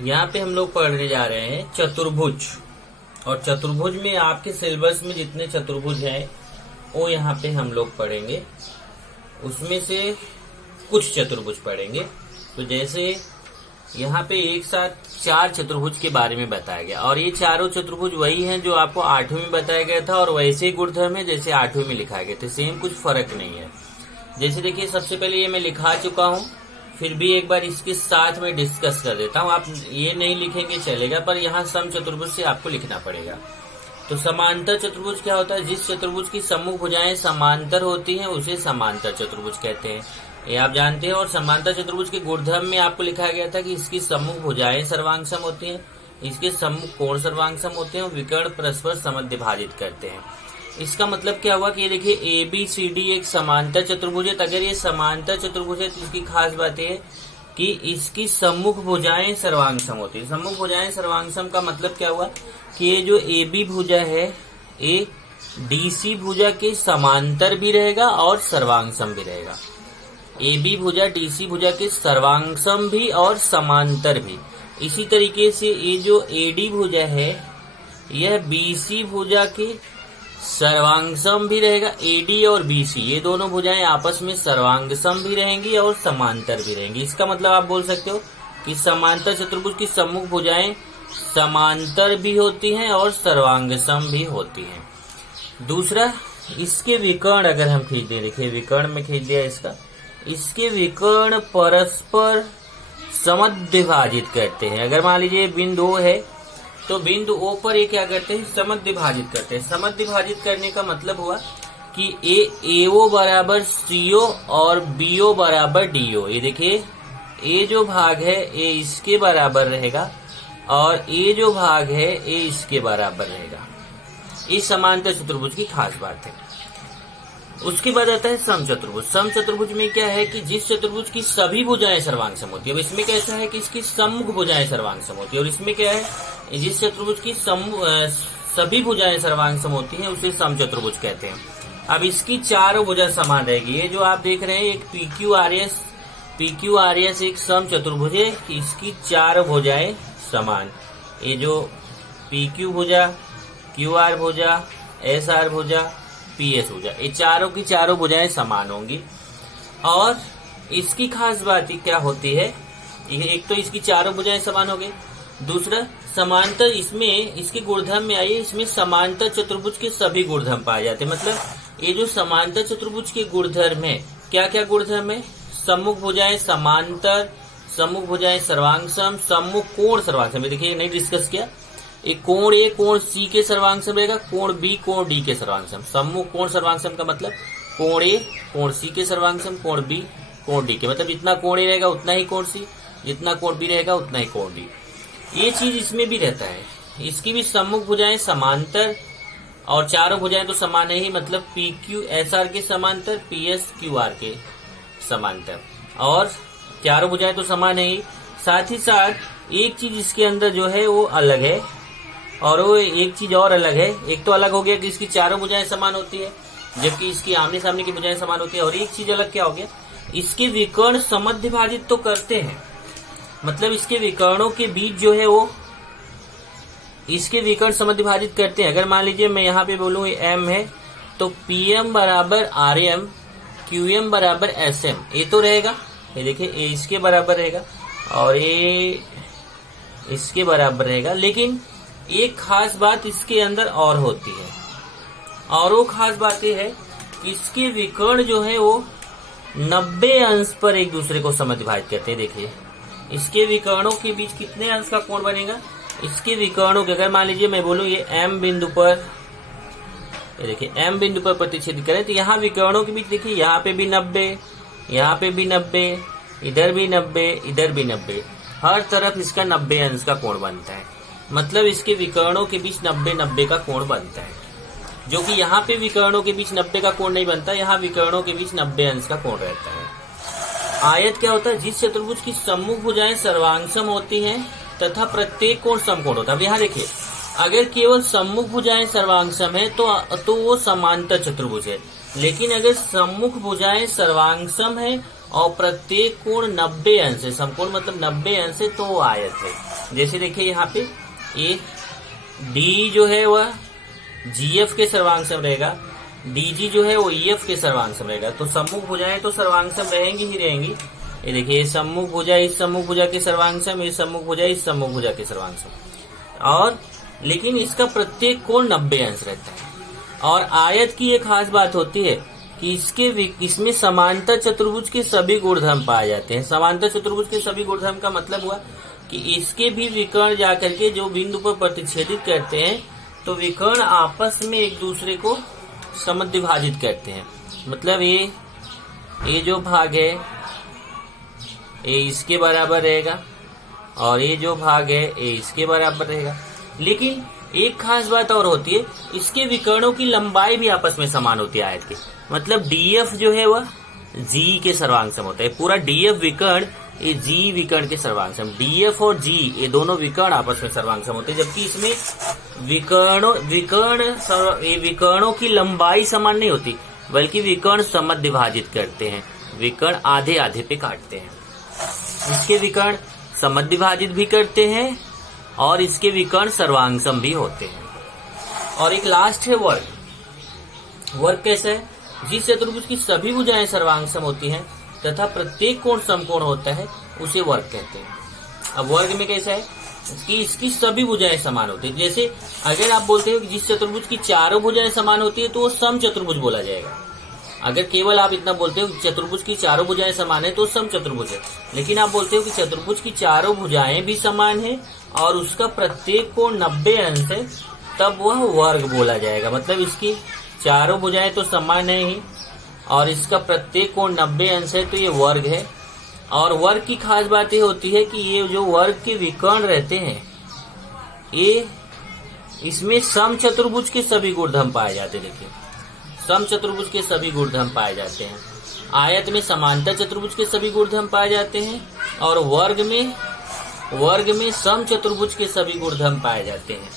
यहाँ पे हम लोग पढ़ने जा रहे हैं चतुर्भुज। और चतुर्भुज में आपके सिलेबस में जितने चतुर्भुज हैं वो यहाँ पे हम लोग पढ़ेंगे। उसमें से कुछ चतुर्भुज पढ़ेंगे। तो जैसे यहाँ पे एक साथ 4 चतुर्भुज के बारे में बताया गया, और ये चारों चतुर्भुज वही हैं जो आपको 8वीं में बताया गया था, और वैसे ही गुणधर्म है जैसे 8वीं में लिखाए गए थे। सेम, कुछ फर्क नहीं है। जैसे देखिए, सबसे पहले ये मैं लिखा चुका हूँ, फिर भी एक बार इसके साथ में डिस्कस कर देता हूँ। आप ये नहीं लिखेंगे चलेगा, पर यहाँ सम चतुर्भुज से आपको लिखना पड़ेगा। तो समांतर चतुर्भुज क्या होता है? जिस चतुर्भुज की सम्मुख भुजाएं समांतर होती हैं उसे समांतर चतुर्भुज कहते हैं, ये आप जानते हैं। और समांतर चतुर्भुज के गुणधर्म में आपको लिखा गया था कि इसकी सम्मुख भुजाएं सर्वांगसम होती हैं, इसके सम्मुख कोण सर्वांगसम होते हैं, और विकर्ण परस्पर समद्विभाजित करते हैं। इसका मतलब क्या हुआ कि ये देखिए ABCD एक समांतर चतुर्भुज है। अगर ये समांतर चतुर्भुज है तो इसकी खास बात है कि इसकी सम्मुख भुजाएं सर्वांगसम होती है। सम्मुख भुजाएं सर्वांगसम का मतलब क्या हुआ कि ये जो AB भुजा है ये DC भुजा के समांतर भी रहेगा और सर्वांगसम भी रहेगा। AB भुजा DC भुजा के सर्वांगसम भी और समांतर भी। इसी तरीके से ये जो AD भुजा है यह BC भुजा के सर्वांगसम भी रहेगा। AD और BC ये दोनों भुजाएं आपस में सर्वांगसम भी रहेंगी और समांतर भी रहेंगी। इसका मतलब आप बोल सकते हो कि समांतर चतुर्भुज की सम्मुख भुजाएं समांतर भी होती हैं और सर्वांगसम भी होती हैं। दूसरा, इसके विकर्ण अगर हम खींच दें, देखिए विकर्ण में खींच दिया इसके विकर्ण परस्पर समद्विभाजित करते हैं। अगर मान लीजिए बिंदु O है तो बिंदु O पर ये क्या करते हैं? समद्विभाजित करते हैं। समद्विभाजित करने का मतलब हुआ कि AO बराबर CO और BO बराबर DO। ये देखिए, A जो भाग है ये इसके बराबर रहेगा और A जो भाग है ये इसके बराबर रहेगा। इस समांतर चतुर्भुज की खास बात है। उसके बाद आता है सम चतुर्भुज। सम चतुर्भुज में क्या है कि जिस चतुर्भुज की सभी भुजाएं सर्वांगसम होती है। अब इसमें कैसा है कि इसकी सम्मुख भुजाएं सर्वांगसम होती है, और इसमें क्या है, जिस चतुर्भुज की सभी भुजाएं सर्वांगसम होती हैं उसे सम चतुर्भुज कहते हैं। अब इसकी चारों भुजा समान रहेगी। ये जो आप देख रहे हैं एक PQRS एक सम चतुर्भुज है, इसकी 4 भुजाएं समान। ये जो PQ भुजा, QR भुजा, SR भुजा, PS भुजा, ये चारों की चारों भुजाएं समान होंगी। और इसकी खास बात क्या होती है, एक तो इसकी चारों भुजाएं समान हो गई, दूसरा समांतर, इसमें इसके गुणधर्म में आइए, इसमें समांतर चतुर्भुज के सभी गुणधर्म पाए जाते हैं। मतलब ये जो समांतर चतुर्भुज के गुणधर्म है, क्या क्या गुणधर्म है? सम्मुख भुजाएं समांतर, सम्मुख भुजाएं सर्वांगसम, सम्मुख कोण सर्वांगसम। देखिए नहीं डिस्कस किया, एक कोण A कोण C के सर्वांगसम रहेगा, कोण B कोण D के सर्वांगसम। सम्मुख कोण सर्वांगसम का मतलब कोण A कोण C के सर्वांगसम, कोण B कोण D के, मतलब जितना कोण A रहेगा उतना ही कोण C, जितना कोण B रहेगा उतना ही कोण D। ये चीज इसमें भी रहता है। इसकी भी सम्मुख भुजाएं समांतर, और चारों भुजाएं तो समान है ही, मतलब PQSR के समांतर, PSQR के समांतर, और चारों भुजाएं तो समान है ही। साथ ही साथ एक चीज इसके अंदर जो है वो अलग है, और वो एक चीज और अलग है। एक तो अलग हो गया कि इसकी चारों भुजाएं समान होती है, जबकि इसकी आमने सामने की भुजाएं समान होती है। और एक चीज अलग क्या हो गया, इसके विकर्ण समद्विभाजित तो करते हैं, मतलब इसके विकर्णों के बीच जो है वो इसके विकर्ण समद्विभाजित करते हैं। अगर मान लीजिए मैं यहाँ पे बोलूँ M है तो PM बराबर RM, QM बराबर SM, ये तो रहेगा। ये देखिए ये इसके बराबर रहेगा और ये इसके बराबर रहेगा। लेकिन एक खास बात इसके अंदर और होती है, और वो खास बात ये है कि इसके विकर्ण जो है वो 90 अंश पर एक दूसरे को समद्विभाजित करते हैं। देखिए इसके विकर्णों के बीच कितने अंश का कोण बनेगा? इसके विकर्णों के, अगर मान लीजिए मैं बोलूं ये M बिंदु पर, ये देखिए M बिंदु पर प्रतिच्छेद करें तो यहाँ विकर्णों के बीच देखिए यहाँ पे भी 90, यहाँ पे भी 90, इधर भी 90, इधर भी 90, हर तरफ इसका 90 अंश का कोण बनता है। मतलब इसके विकर्णों के बीच 90-90 का कोण बनता है, जो कि यहाँ पे विकर्णों के बीच 90 का कोण नहीं बनता, यहाँ विकर्णों के बीच 90 अंश का कोण रहता है। आयत क्या होता है? जिस चतुर्भुज की सम्मुख भुजाएं सर्वांगसम होती हैं तथा प्रत्येक कोण समकोण होता है। अब यहाँ देखिए, अगर केवल सम्मुख भुजाएं सर्वांगसम है तो वो समांतर चतुर्भुज है, लेकिन अगर सम्मुख भुजाएं सर्वांगसम है और प्रत्येक कोण 90 अंश है। समकोण मतलब 90 अंश है तो वो आयत है। जैसे देखिए यहाँ पे ये डी जो है वह जीएफ के सर्वांग रहेगा, डीजी जो है वो ईएफ के सर्वांग रहेगा। तो सम्मुख भुजाएं तो सर्वांग रहेंगी ही रहेंगी। ये देखिए सम्मुख भुजा इस सम्मुख भुजा के सर्वांग ये सम्मुख भुजा इस सम्मुख भुजा के सर्वांग और लेकिन इसका प्रत्येक कोण 90 अंश रहता है। और आयत की एक खास बात होती है कि इसमें समांतर चतुर्भुज के सभी गुणधर्म पाए जाते हैं। समांतर चतुर्भुज के सभी गुणधर्म का मतलब हुआ कि इसके भी विकर्ण जाकर के जो बिंदु पर प्रतिच्छेदित करते हैं तो विकर्ण आपस में एक दूसरे को समद्विभाजित करते हैं। मतलब ये जो भाग है ये इसके बराबर रहेगा और ये जो भाग है ये इसके बराबर रहेगा। लेकिन एक खास बात और होती है, इसके विकर्णों की लंबाई भी आपस में समान होती है आयत के। मतलब डीएफ जो है वह जी के सर्वांग सम होता है। पूरा डीएफ विकर्ण ये जी विकर्ण के सर्वांग सम, डीएफ और जी ये दोनों विकर्ण आपस में सर्वांग सम होते हैं। जबकि इसमें विकर्णों की लंबाई समान नहीं होती बल्कि विकर्ण समद्विभाजित करते हैं। विकर्ण आधे आधे पे काटते हैं। इसके विकर्ण समद्विभाजित भी करते हैं और इसके विकर्ण सर्वांगसम भी होते हैं। और एक लास्ट है वर्ग। वर्ग कैसा है? जिस चतुर्भुज की सभी भुजाएं सर्वांगसम होती हैं तथा प्रत्येक कोण समकोण होता है उसे वर्ग कहते हैं। अब वर्ग में कैसा है कि इसकी सभी भुजाएं समान होती है। जैसे अगर आप बोलते हो कि जिस चतुर्भुज की चारों भुजाएं समान होती है तो वो सम चतुर्भुज बोला जाएगा। अगर केवल आप इतना बोलते हो कि चतुर्भुज की चारों भुजाएं समान है तो सम चतुर्भुज है। लेकिन आप बोलते हो कि चतुर्भुज की चारों भुजाएं भी समान है और उसका प्रत्येक कोण 90 अंश है, तब वह वर्ग बोला जाएगा। मतलब इसकी चारों भुजाएं तो समान है ही और इसका प्रत्येक कोण 90 अंश है तो ये वर्ग है। और वर्ग की खास बात ये होती है कि ये जो वर्ग के विकर्ण रहते हैं ये इसमें सम चतुर्भुज के सभी गुणधर्म पाए जाते हैं। देखिए सम चतुर्भुज के सभी गुणधर्म पाए जाते हैं। आयत में समांतर चतुर्भुज के सभी गुणधर्म पाए जाते हैं और वर्ग में सम चतुर्भुज के सभी गुणधर्म पाए जाते हैं।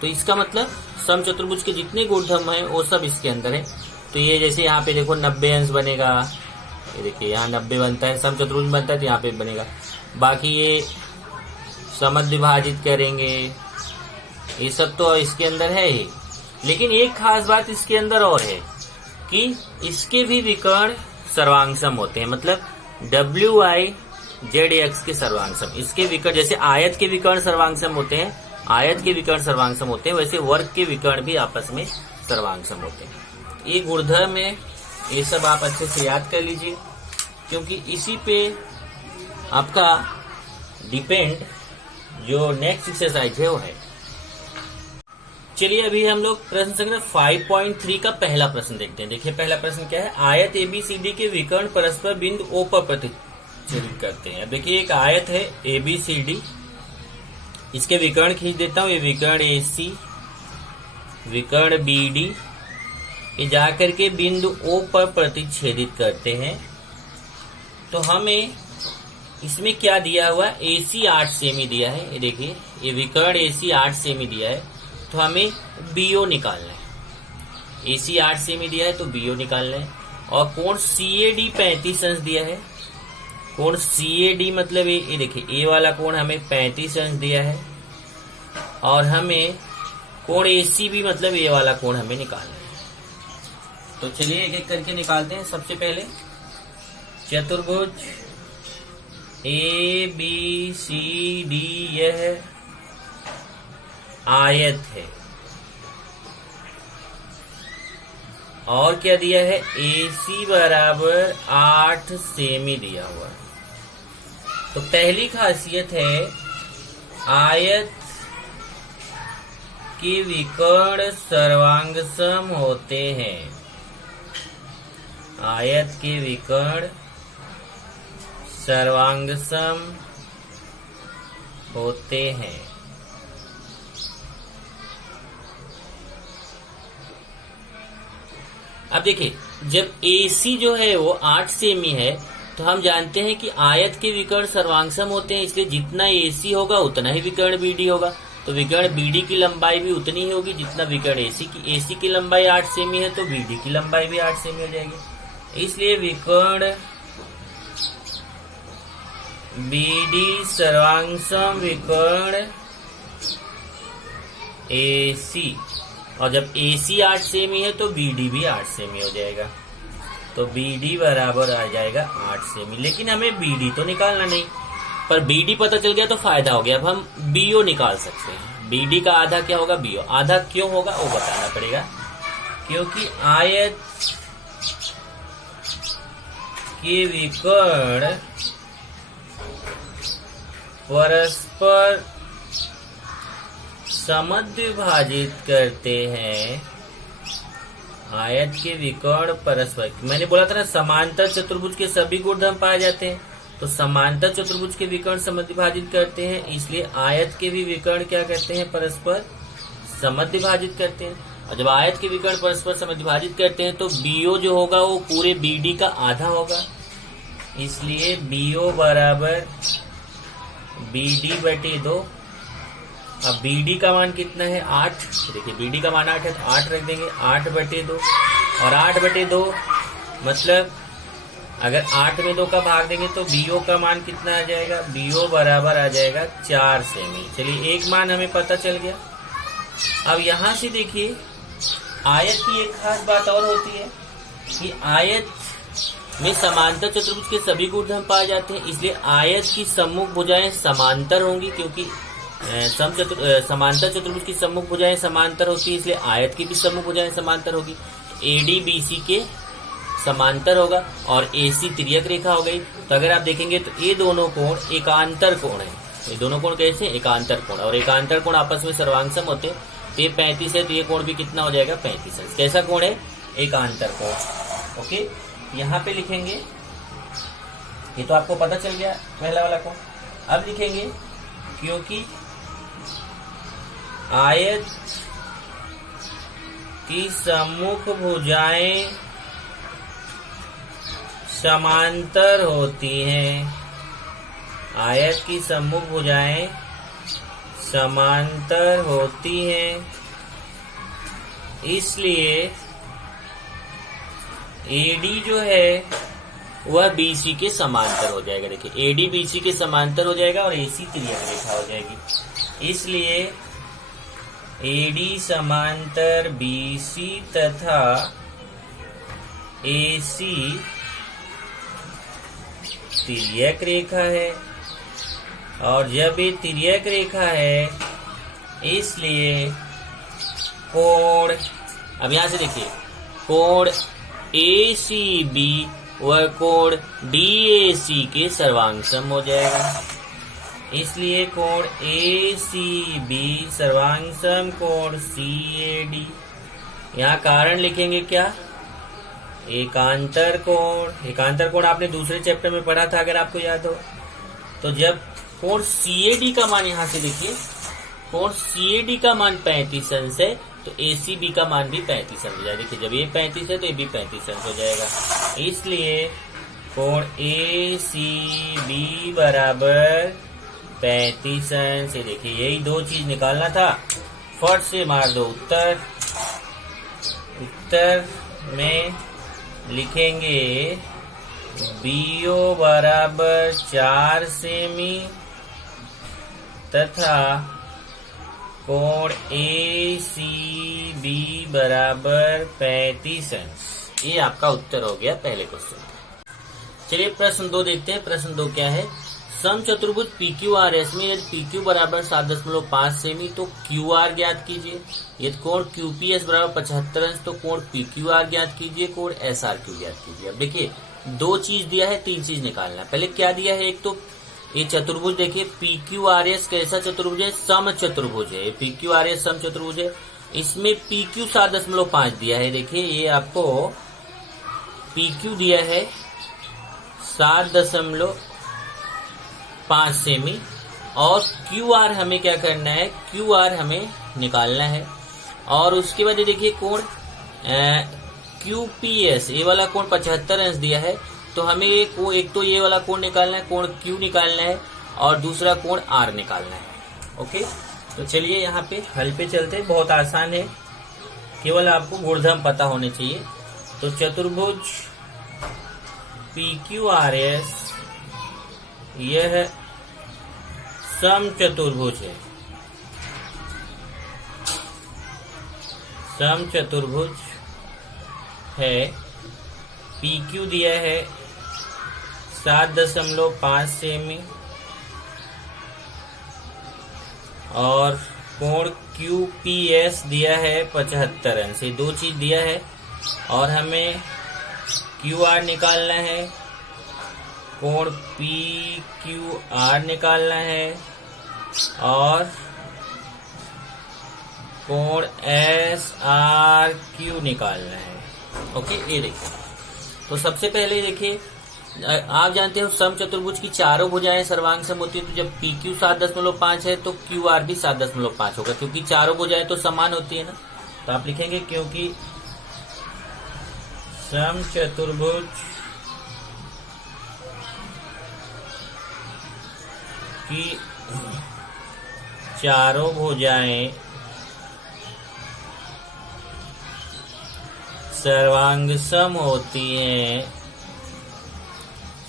तो इसका मतलब सम चतुर्भुज के जितने गुणधर्म हैं वो सब इसके अंदर है। तो ये जैसे यहाँ पे देखो 90 अंश बनेगा, ये देखिए यहाँ 90 बनता है, सम चतुर्भुज बनता है तो यहाँ पे बनेगा। बाकी ये समद्विभाजित करेंगे, ये सब तो इसके अंदर है ही। लेकिन एक खास बात इसके अंदर और है कि इसके भी विकर्ण सर्वांगसम होते हैं। मतलब WIZX के सर्वांगसम, इसके विकर्ण जैसे आयत के विकर्ण सर्वांगसम होते हैं, आयत के विकर्ण सर्वांगसम होते हैं, वैसे वर्ग के विकर्ण भी आपस में सर्वांगसम होते हैं। ये गुणधर्म है, ये सब आप अच्छे से याद कर लीजिए क्योंकि इसी पे आपका डिपेंड जो नेक्स्ट एक्सरसाइज है वो है। चलिए अभी हम लोग प्रश्न संख्या 5.3 का पहला प्रश्न देखते हैं। देखिए पहला प्रश्न क्या है, आयत ABCD के विकर्ण परस्पर बिंदु O पर प्रतिच्छेदित करते हैं। अब देखिए एक आयत है ABCD, इसके विकर्ण खींच देता हूँ। ये विकर्ण AC, विकर्ण BD, ये जाकर के बिंदु O पर प्रतिच्छेदित करते हैं। तो हमें इसमें क्या दिया हुआ, AC 8 सेमी दिया है। ये देखिए ये विकर्ण AC 8 सेमी दिया है तो हमें BO निकालना है। AC 8 सेमी दिया है तो BO निकालना है। और कोण CAD 35 अंश दिया है। कोण CAD मतलब ये देखिए A वाला कोण हमें 35 अंश दिया है और हमें कोण ACB मतलब ये वाला कोण हमें निकालना है। तो चलिए एक एक करके निकालते हैं। सबसे पहले चतुर्भुज ABCD यह आयत है और क्या दिया है, AC बराबर 8 सेमी दिया हुआ है। तो पहली खासियत है आयत के विकर्ण सर्वांगसम होते हैं। आयत के विकर्ण सर्वांगसम होते हैं। अब देखिए जब AC जो है वो 8 सेमी है तो हम जानते हैं कि आयत के विकर्ण सर्वांगसम होते हैं, इसलिए जितना AC होगा उतना ही विकर्ण BD होगा। तो विकर्ण BD की लंबाई भी उतनी ही होगी जितना विकर्ण AC की लंबाई 8 सेमी है तो BD की लंबाई भी 8 सेमी हो जाएगी। इसलिए विकर्ण BD सर्वांगसम विकर्ण AC, और जब AC 8 सेमी है तो BD भी 8 सेमी हो जाएगा। तो BD बराबर आ जाएगा 8 सेमी। लेकिन हमें BD तो निकालना नहीं, पर BD पता चल गया तो फायदा हो गया। अब हम BO निकाल सकते हैं। BD का आधा क्या होगा? BO। आधा क्यों होगा वो बताना पड़ेगा, क्योंकि आयत के विकर्ण परस्पर समद्विभाजित करते हैं। आयत के विकर्ण परस्पर, मैंने बोला था ना समांतर चतुर्भुज के सभी गुणधर्म पाए जाते हैं, तो समांतर चतुर्भुज के विकर्ण समद्विभाजित करते हैं, इसलिए आयत के भी विकर्ण क्या करते हैं? परस्पर समद्विभाजित करते हैं। और जब आयत के विकर्ण परस्पर समद्विभाजित करते हैं तो BO जो होगा वो पूरे BD का आधा होगा, इसलिए BO बराबर BD बटे 2। अब BD का मान कितना है? 8। देखिए BD का मान 8 है तो 8 रख देंगे, 8 बटे 2। और 8 बटे 2 मतलब अगर 8 में 2 का भाग देंगे तो BO का मान कितना आ जाएगा? BO बराबर आ जाएगा 4 सेमी। चलिए एक मान हमें पता चल गया। अब यहां से देखिए आयत की एक खास बात और होती है कि आयत में समांतर चतुर्भुज के सभी गुणधर्म पाए जाते हैं, इसलिए आयत की सम्मुख भुजाएं समांतर होंगी, क्योंकि समांतर चतुर्भुज की सम्मुख भुजाएं समांतर होती है, इसलिए आयत की भी सम्मुख भुजाएं समांतर होगी। AD BC के समांतर होगा और AC तिर्यक रेखा हो गई। तो अगर आप देखेंगे तो ये दोनों कोण एकांतर कोण है। ये दोनों कोण कैसे? एकांतर कोण। और एकांतर कोण आपस में सर्वांगसम होते हैं। तो ये 35 है तो ये कोण भी कितना हो जाएगा? 35। कैसा कोण है? एकांतर कोण। ओके, यहाँ पे लिखेंगे, ये तो आपको पता चल गया पहला वाला कोण। अब लिखेंगे क्योंकि आयत की सम्मुख भुजाएं समांतर होती हैं। आयत की सम्मुख भुजाएं समांतर होती हैं, इसलिए AD जो है वह BC के समांतर हो जाएगा। देखिए AD BC के समांतर हो जाएगा और AC तिर्यक रेखा हो जाएगी, इसलिए AD समांतर BC तथा AC तिर्यक रेखा है। और जब ये तिर्यक रेखा है इसलिए कोण, अब यहां से देखिए कोण ACB वह कोण DAC के सर्वांगसम हो जाएगा, इसलिए कोण ACB सर्वांगसम कोण CAD। यहाँ कारण लिखेंगे क्या? एकांतर कोण। एकांतर कोण आपने दूसरे चैप्टर में पढ़ा था अगर आपको याद हो। तो जब कोण CAD का मान, यहाँ से देखिए कोण CAD का मान 35 अंश है तो ACB का मान भी 35 अंश हो जाएगा। देखिए जब ये 35 है तो ये भी 35 अंश हो जाएगा, इसलिए कोण ACB बराबर 35 अंश। देखिए यही दो चीज निकालना था, फट से मार दो उत्तर। उत्तर में लिखेंगे BO बराबर 4 सेमी तथा कोण ACB बराबर 35 अंश। ये आपका उत्तर हो गया पहले क्वेश्चन। चलिए प्रश्न 2 देखते हैं। प्रश्न 2 क्या है? समचतुर्भुज PQRS में यदि PQ बराबर 7.5 सेमी तो QR ज्ञात कीजिए। यदि कोण QPS बराबर 75 अंश तो कोण PQR ज्ञात कीजिए, कोण SRQ ज्ञात कीजिए। अब देखिए दो चीज दिया है, तीन चीज निकालना है। पहले क्या दिया है? एक तो ये चतुर्भुज देखिए PQRS कैसा चतुर्भुज है? सम चतुर्भुज है। PQRS सम चतुर्भुज है, इसमें PQ 7.5 दिया है। देखिए ये आपको PQ दिया है 7.5 सेमी और QR हमें क्या करना है? QR हमें निकालना है। और उसके बाद देखिए कोण QPS ये वाला कोण 75 अंश दिया है, तो हमें एक तो ये वाला कोण निकालना है, कोण Q निकालना है, और दूसरा कोण R निकालना है। ओके, तो चलिए यहाँ पे हल पे चलते हैं। बहुत आसान है, केवल आपको गुणधर्म पता होने चाहिए। तो चतुर्भुज PQRS यह समचतुर्भुज है। समचतुर्भुज है। PQ दिया है 7.5 सेमी और कोण QPS दिया है 75 अंश। ये दो चीज दिया है और हमें QR निकालना है, कोण PQR निकालना है और कोण SRQ निकालना है। ओके, ये देखिए। तो सबसे पहले देखिए, आप जानते हो समचतुर्भुज की चारों भुजाएं सर्वांग सम होती है। तो जब PQ 7.5 है तो QR भी 7.5 होगा, क्योंकि चारों भुजाएं तो समान होती है ना। तो आप लिखेंगे क्योंकि समचतुर्भुज की चारों भुजाएं सर्वांग सम होती हैं,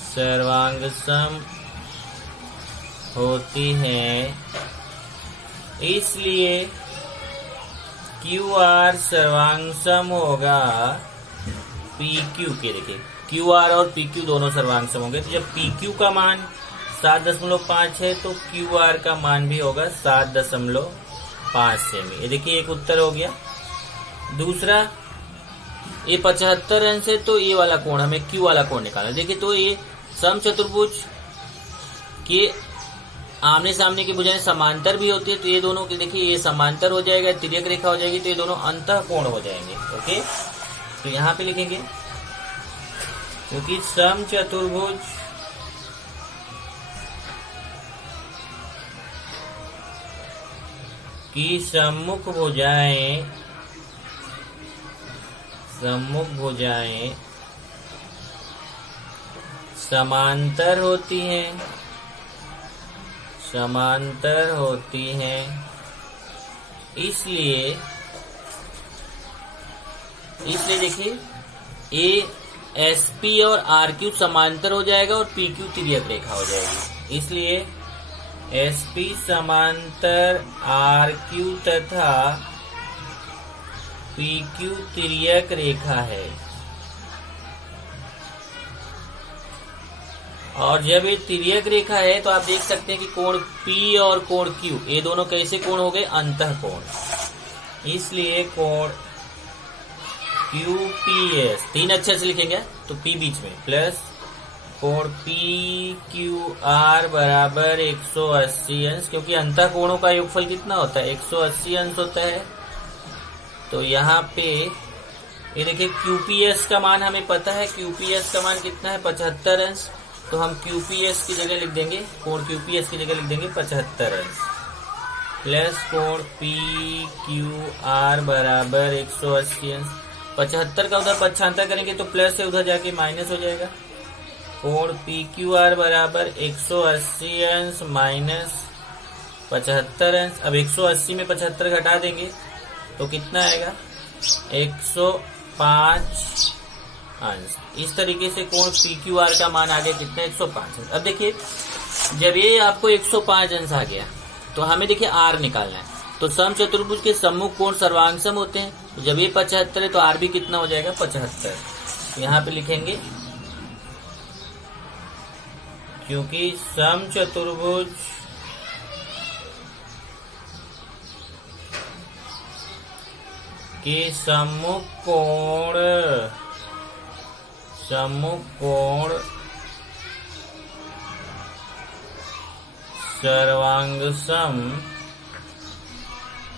सर्वांग सम होती हैं, इसलिए QR सर्वांग सम होगा PQ के। देखिए QR और PQ दोनों सर्वांग सम होंगे। तो जब PQ का मान 7.5 है तो QR का मान भी होगा 7.5 सेमी। ये देखिए एक उत्तर हो गया। दूसरा, ये 75 अंश है तो ये वाला कोण हमें Q वाला कोण निकालना। देखिए तो ये समचतुर्भुज के आमने सामने की भुजाएं समांतर भी होती है, तो ये दोनों के देखिए ये समांतर हो जाएगा, तिर्यक रेखा हो जाएगी, तो ये दोनों अंतः कोण हो जाएंगे। ओके, तो यहां पे लिखेंगे क्योंकि समचतुर्भुज की सम्मुख भुजाएं समांतर होती हैं, इसलिए देखिए ASP और RQ समांतर हो जाएगा और PQ तिर्यक रेखा हो जाएगी। इसलिए SP समांतर RQ तथा PQ तिर्यक रेखा है। और जब ये तिर्यक रेखा है तो आप देख सकते हैं कि कोण P और कोण Q ये दोनों कैसे कोण हो गए? अंतः कोण। इसलिए कोण QPS 3 अक्षर से लिखेंगे तो P बीच में प्लस कोण PQR बराबर 180 अंश, क्योंकि अंतः कोणों का योगफल कितना होता है? 180 अंश होता है। तो यहाँ पे ये देखिए QPS का मान हमें पता है, QPS का मान कितना है? 75 अंश। तो हम QPS की जगह लिख देंगे, कोण QPS की जगह लिख देंगे 75 अंश प्लस कोण PQR बराबर 180 अंश। 75 का उधर पक्षांतर करेंगे तो प्लस से उधर जाके माइनस हो जाएगा। कोण PQR बराबर 180 अंश माइनस 75 अंश। अब 180 में 75 घटा देंगे तो कितना आएगा? 105 अंश। इस तरीके से कोण PQR का मान आ गया कितना? 105 अंश। अब देखिए जब ये आपको 105 अंश आ गया तो हमें देखिए R निकालना है। तो समचतुर्भुज के सम्मुख कोण सर्वांग सम होते हैं। तो जब ये 75 है तो R भी कितना हो जाएगा? 75। यहाँ पे लिखेंगे क्योंकि समचतुर्भुज के सम्मुख कोण सर्वांग सम,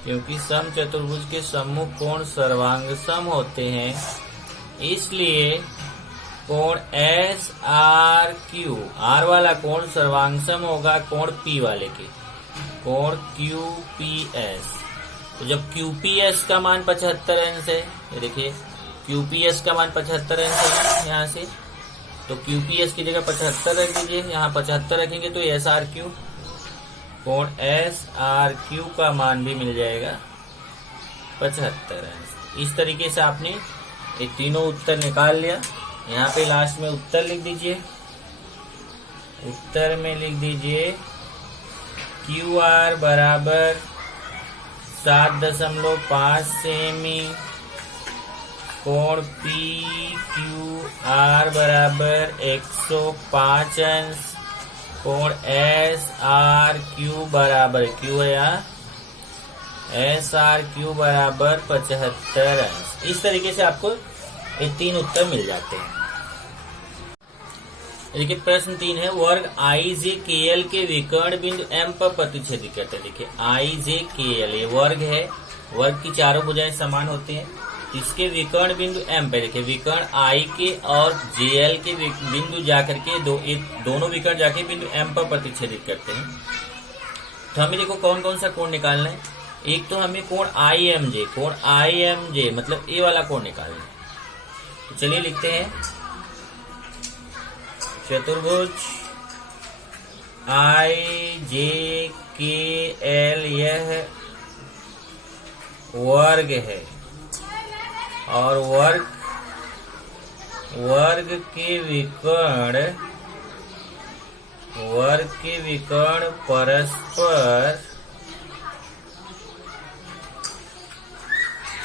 क्योंकि समचतुर्भुज के सम्मुख कोण सर्वांग सम होते हैं, इसलिए कोण SRQ R वाला कोण सर्वांग सम होगा कोण P वाले के, कोण QPS। तो जब QPS का मान 75 अंश है, ये देखिए QPS का मान 75 अंश है यहाँ से, तो QPS की जगह 75 रख दीजिए, यहाँ 75 रखेंगे तो SRQ कोण SRQ का मान भी मिल जाएगा 75 अंश। इस तरीके से आपने ये तीनों उत्तर निकाल लिया। यहाँ पे लास्ट में उत्तर लिख दीजिए उत्तर में लिख दीजिए QR बराबर 7.5 सेमी, कोण PQR बराबर 105 अंश, कोण SRQ बराबर Q है यहाँ, SRQ बराबर 75 अंश। इस तरीके से आपको ये 3 उत्तर मिल जाते हैं। देखिए प्रश्न 3 है, वर्ग IJKL के विकर्ण बिंदु M पर प्रतिच्छेदित करते हैं। देखिए IJKL ये वर्ग है, वर्ग की चारों भुजाएं समान होती हैं। इसके विकर्ण बिंदु M पे देखिए विकर्ण I के और JL के बिंदु जाकर के दोनों विकर्ण जाके बिंदु M पर प्रतिच्छेदित करते हैं। तो हमें देखो कौन कौन सा कोण निकालना है। एक तो हमें कोण IMJ, कोण IMJ मतलब ए वाला कोण निकालना है। तो चलिए लिखते हैं, चतुर्भुज IJKL यह वर्ग है और वर्ग के विकर्ण परस्पर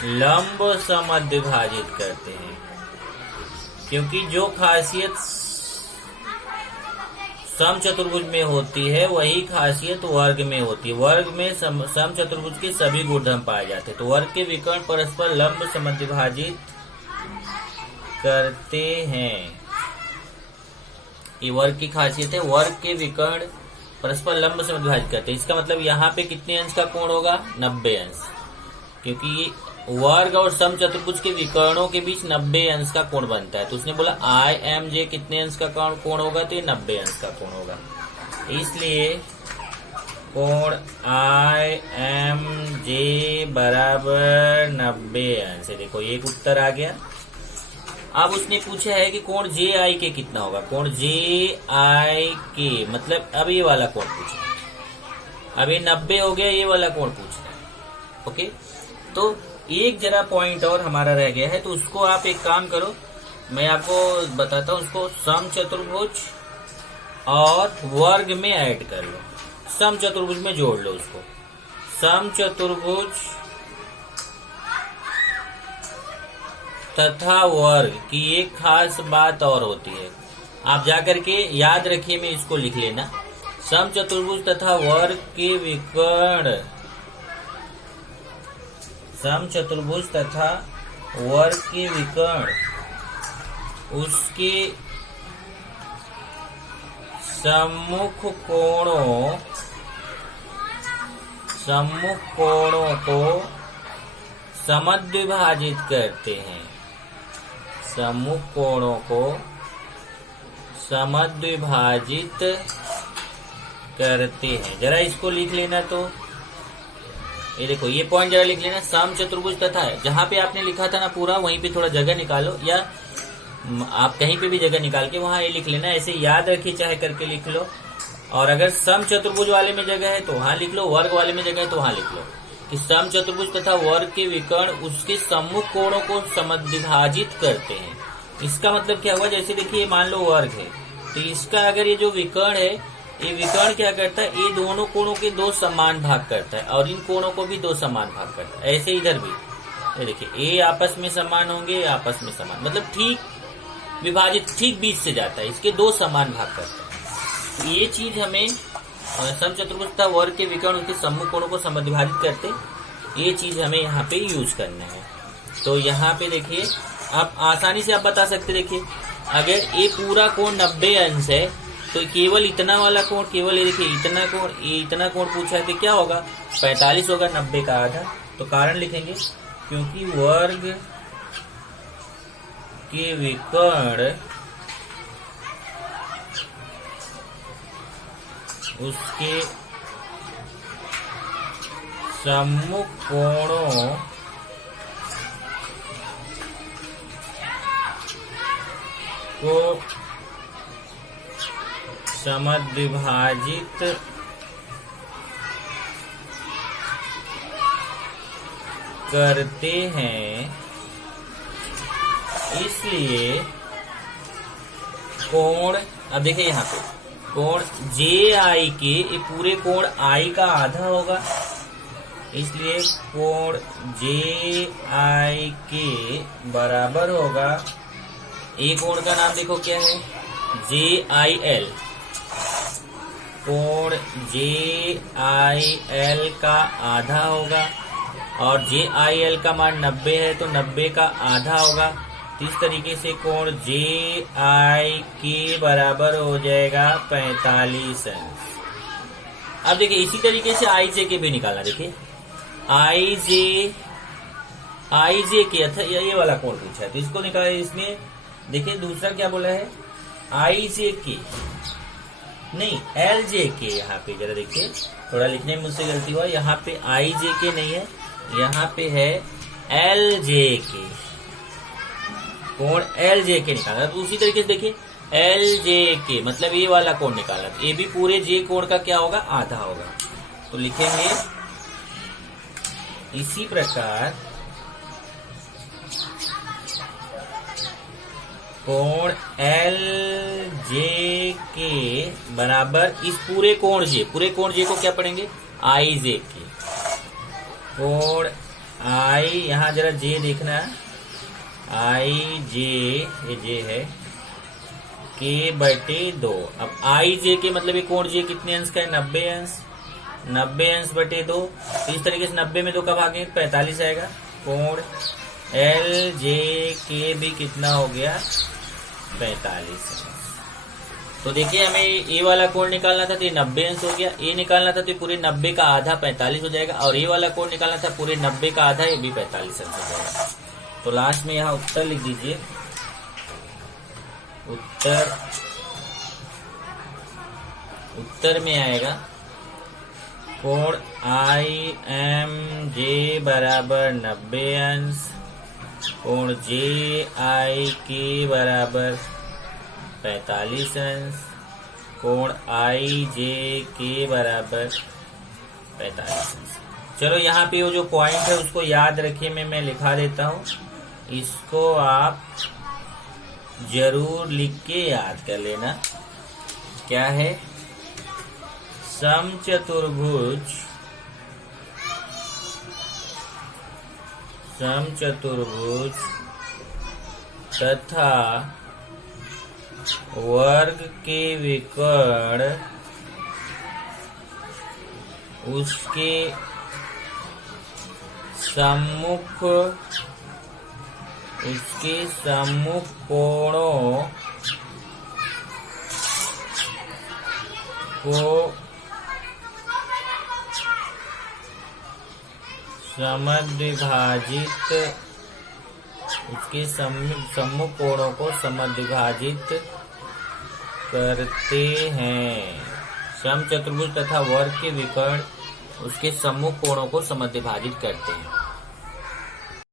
लंब समद्विभाजित करते हैं। क्योंकि जो खासियत समचतुर्भुज में होती है वही खासियत वर्ग में होती है। वर्ग में समचतुर्भुज के सभी गुणधर्म पाए जाते हैं। तो वर्ग के विकर्ण परस्पर लंब समद्विभाजित करते हैं। ये वर्ग की खासियत है, वर्ग के विकर्ण परस्पर लंब समद्विभाजित करते हैं। इसका मतलब यहाँ पे कितने अंश का कोण होगा? 90 अंश, क्योंकि वर्ग और समचतुर्भुज के विकर्णों के बीच 90 अंश का कोण बनता है। तो उसने बोला IMJ कितने अंश का कोण होगा? तो ये 90 अंश का कोण होगा। इसलिए कोण IMJ बराबर 90 अंश है। देखो एक उत्तर आ गया। अब उसने पूछा है कि कोण JIK कितना होगा? कोण JIK मतलब अब ये वाला कोण पूछा है। अब ये 90 हो गया, ये वाला कोण पूछ रहा है। ओके, तो एक जरा पॉइंट और हमारा रह गया है, तो उसको आप एक काम करो, मैं आपको बताता हूँ। उसको समचतुर्भुज और वर्ग में ऐड कर लो, समचतुर्भुज में जोड़ लो उसको। समचतुर्भुज तथा वर्ग की एक खास बात और होती है, आप जाकर के याद रखिए, में इसको लिख लेना। समचतुर्भुज तथा वर्ग के विकर्ण, समचतुर्भुज तथा वर्ग के विकर्ण उसके सम्मुख कोणों को समद्विभाजित करते हैं। सम्मुख कोणों को समद्विभाजित करते हैं। जरा इसको लिख लेना। तो ये देखो, ये पॉइंट जरा लिख लेना। समचतुर्भुज तथा है, जहां पे आपने लिखा था ना पूरा, वहीं पे थोड़ा जगह निकालो, या आप कहीं पे भी जगह निकाल के वहां ये लिख लेना। ऐसे याद रखिए, चाहे करके लिख लो। और अगर समचतुर्भुज वाले में जगह है तो वहां लिख लो, वर्ग वाले में जगह है तो वहां लिख लो कि समचतुर्भुज तथा वर्ग के विकर्ण उसके सम्मुख कोणों को समद्विभाजित करते हैं। इसका मतलब क्या हुआ? जैसे देखिए, मान लो वर्ग है, तो इसका अगर ये जो विकर्ण है, ये विकर्ण क्या करता है? ये दोनों कोणों के 2 समान भाग करता है और इन कोणों को भी 2 समान भाग करता है। ऐसे इधर भी ये देखिए, ये आपस में समान होंगे, आपस में समान, मतलब ठीक विभाजित, ठीक बीच से जाता है, इसके 2 समान भाग करता है। ये चीज हमें समचतुर्भुज तथा वर्ग के विकर्ण उसके सम्मुख कोणों को समद्विभाजित करते, ये चीज हमें यहाँ पे यूज करना है। तो यहाँ पे देखिए, आप आसानी से आप बता सकते, देखिए अगर ये पूरा कोण 90 अंश है तो केवल इतना वाला कोण, केवल ये देखिए इतना कोण पूछा है, तो क्या होगा? 45 होगा, 90 का आधा। तो कारण लिखेंगे, क्योंकि वर्ग के विकर्ण उसके सम्मुख कोणों को समद्विभाजित करते हैं। इसलिए कोण, अब देखिए यहाँ पे कोण जे आई के, ये पूरे कोण आई का आधा होगा, इसलिए कोण जे आई के बराबर होगा, ये कोण का नाम देखो क्या है, जे आई एल। कोण जे आई एल का आधा होगा, और जे आई एल का मान 90 है तो 90 का आधा होगा। तो इस तरीके से कोण जे आई के बराबर हो जाएगा 45 अंश। अब देखिए इसी तरीके से आई जे के भी निकालना। देखिए आई जे के अर्थात ये वाला कोण पूछा है तो इसको निकाले। इसमें देखिए दूसरा क्या बोला है, आई जे के नहीं एल जे के। यहाँ पे जरा देखिए, थोड़ा लिखने में मुझसे गलती हुआ, यहाँ पे आई जे के नहीं है, यहाँ पे है एल जे के। कोण एल जे के निकाला। तो उसी तरीके से देखिए एल जे के मतलब ये वाला कोण निकाला, ये भी पूरे जे कोण का क्या होगा, आधा होगा। तो लिखेंगे इसी प्रकार कोण एल जे के बराबर इस पूरे कोण जे को क्या पढ़ेंगे, आई जे के। कोण आई, यहां जरा जे देखना, आई जे, ये जे है, के बटे 2। अब आई जे के मतलब ये कोण जे कितने अंश का है, 90 अंश। 90 अंश बटे 2, इस तरीके से 90 में 2 का भागेंगे 45 आएगा। कोण एल जे के भी कितना हो गया, 45 अंश। तो देखिए हमें ये वाला कोण निकालना था तो ये 90 अंश हो गया, ये निकालना था तो पूरे 90 का आधा 45 हो जाएगा, और ये वाला कोण निकालना था पूरे 90 का आधा, ये भी 45 अंश हो जाएगा। तो लास्ट में यहाँ उत्तर लिख दीजिए। उत्तर में आएगा कोण आई एम जे बराबर 90 अंश, कोण जे आई के बराबर 45 अंश, कोण आई जे के बराबर 45 अंश। चलो यहाँ पे वो जो पॉइंट है उसको याद रखिए, मैं लिखा देता हूँ, इसको आप जरूर लिख के याद कर लेना। क्या है, समचतुर्भुज तथा वर्ग के विकर्ण उसके सम्मुख कोणों को समद्विभाजित, उसके सम्मुख कोणों को समद्विभाजित करते हैं। समचतुर्भुज तथा वर्ग के विकर्ण उसके सम्मुख कोणों को समद्विभाजित करते हैं।